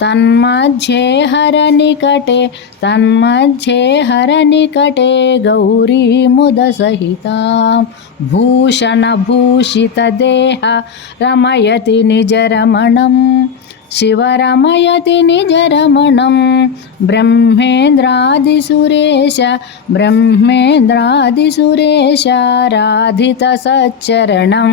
తన్మధ్యే హరనికటే తన్మధ్యే హరనికటే గౌరీముదసహితాం భూషణభూషితదేహ రమయతి నిజరమణం శివరమయతి నిజరమణం బ్రహ్మేంద్రాదిసురేశ బ్రహ్మేంద్రాదిసురేశ రాధిత సచ్చరణం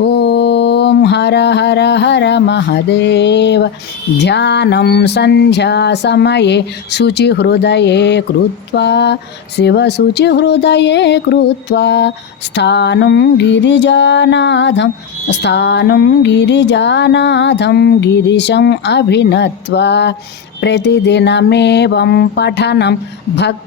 ओम हर हर हर महदेव ध्यानं शुचि हृदय कृत्वा हृदय कृत्वा स्थान गिरिजानाथं स्थान गिरिजानाथं गिरीशम अभिनत्वा प्रतिदिनमेवं पठनं भक्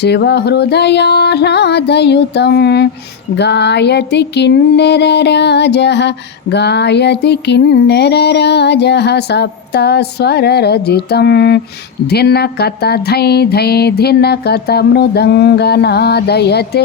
शिवहृदयाह्लादयुतं गायति किन्नरराजः गायति किन्नरराजः सप्तस्वररजितं धिनकत धै धै धिनकत मृदङ्गनादयते